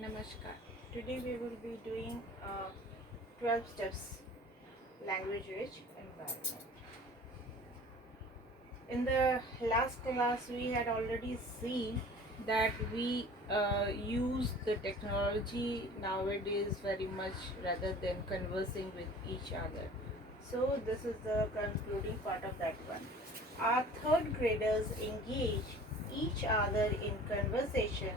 Namaskar. Today we will be doing 12 steps language rich environment. In the last class we had already seen that we use the technology nowadays very much rather than conversing with each other. So this is the concluding part of that one. Our third graders engage each other in conversation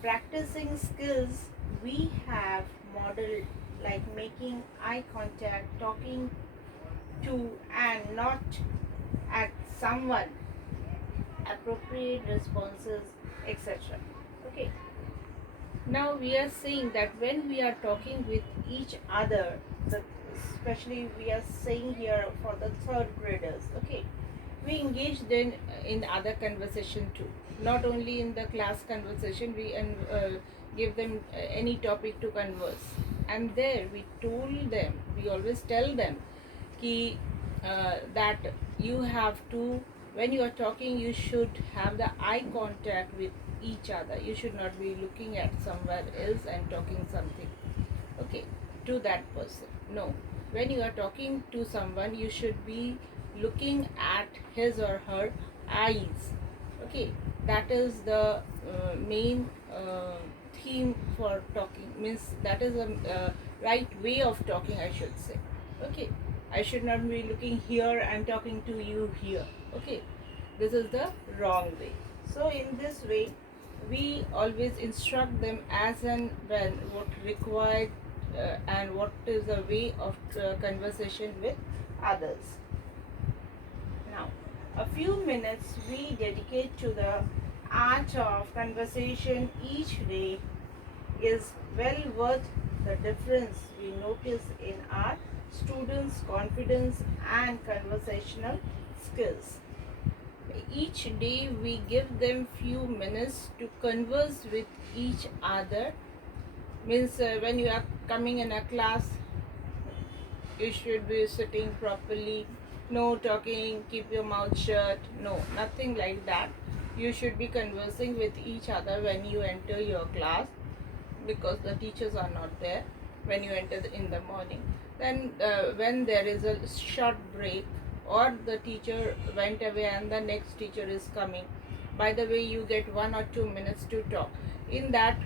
practicing skills we have modeled, like making eye contact, talking to and not at someone, appropriate responses, etc. Okay, now we are saying that when we are talking with each other, especially we are saying here for the third graders, okay, we engage then in other conversation too, not only in the class conversation. We give them any topic to converse, and there we told them, we always tell them ki, that you have to, when you are talking, you should have the eye contact with each other. You should not be looking at somewhere else and talking something, okay, to that person. No, when you are talking to someone, you should be looking at his or her eyes, okay. That is the main theme for talking, means that is a right way of talking, I should say, okay. I should not be looking here and talking to you here, okay. This is the wrong way. So in this way we always instruct them as and when what required, and what is the way of conversation with others. Now, a few minutes we dedicate to the art of conversation each day is well worth the difference we notice in our students' confidence and conversational skills. Each day we give them few minutes to converse with each other, means when you are coming in a class, you should be sitting properly, no talking, keep your mouth shut, no, nothing like that. You should be conversing with each other when you enter your class, because the teachers are not there when you enter in the morning. Then when there is a short break, or the teacher went away and the next teacher is coming, by the way you get 1 or 2 minutes to talk. In that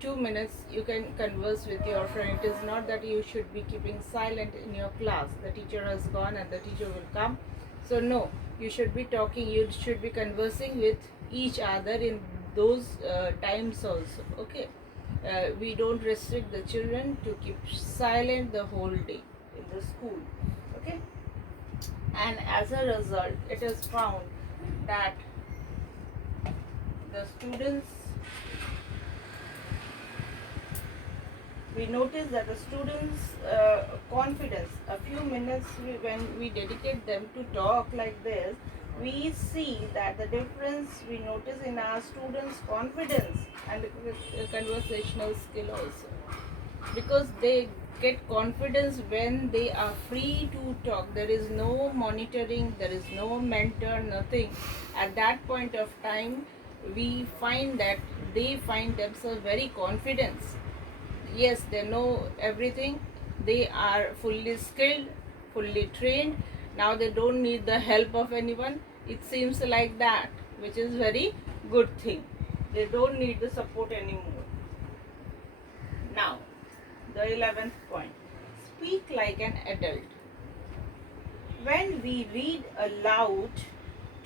2 minutes you can converse with your friend. It is not that you should be keeping silent in your class, the teacher has gone and the teacher will come. So no, you should be talking, you should be conversing with each other in those times also, okay. We don't restrict the children to keep silent the whole day in the school, okay. And as a result it is found that the students, we notice that the students confidence, a few minutes when we dedicate them to talk like this, we see that the difference we notice in our students confidence and conversational skill also, because they get confidence when they are free to talk. There is no monitoring, there is no mentor, nothing. At that point of time we find that they find themselves very confident. Yes, they know everything, they are fully skilled, fully trained. Now they don't need the help of anyone, it seems like that, which is very good thing. They don't need the support anymore. Now the 11th point, speak like an adult. When we read aloud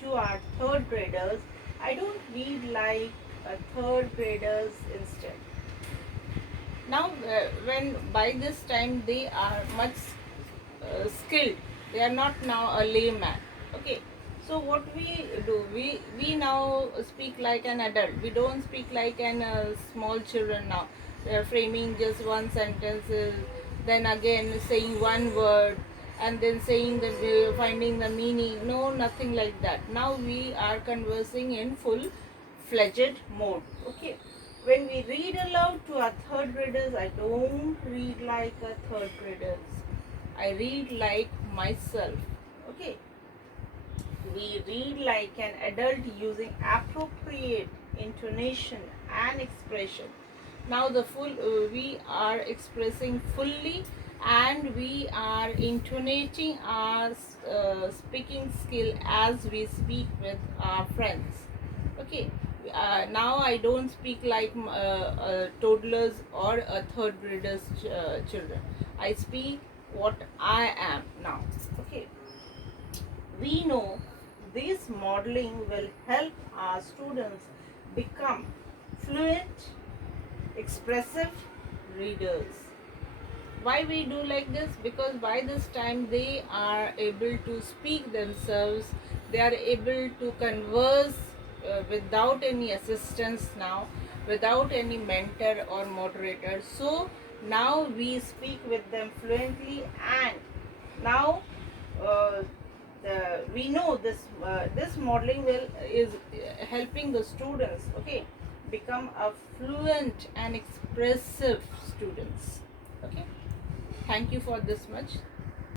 to our third graders, I don't read like a third graders instead. Now when by this time they are much skilled, they are not now a layman, okay. So what we do, we now speak like an adult, we don't speak like an small children. Now we are framing just one sentence, then again saying one word, and then saying the finding the meaning. No, nothing like that. Now we are conversing in full fledged mode, okay. When we read aloud to our third graders, I don't read like a third graders, I read like myself, okay. We read like an adult using appropriate intonation and expression. now the full we are expressing fully, and we are intonating our speaking skill as we speak with our friends. Okay, now I don't speak like toddlers or a third graders children. I speak what I am now. Okay, we know this modeling will help our students become fluent, expressive readers. Why we do like this? Because by this time they are able to speak themselves, they are able to converse without any assistance now, without any mentor or moderator. So now we speak with them fluently, and now uh, we know this modeling will is helping the students, okay, become a fluent and expressive students. Okay, thank you for this much.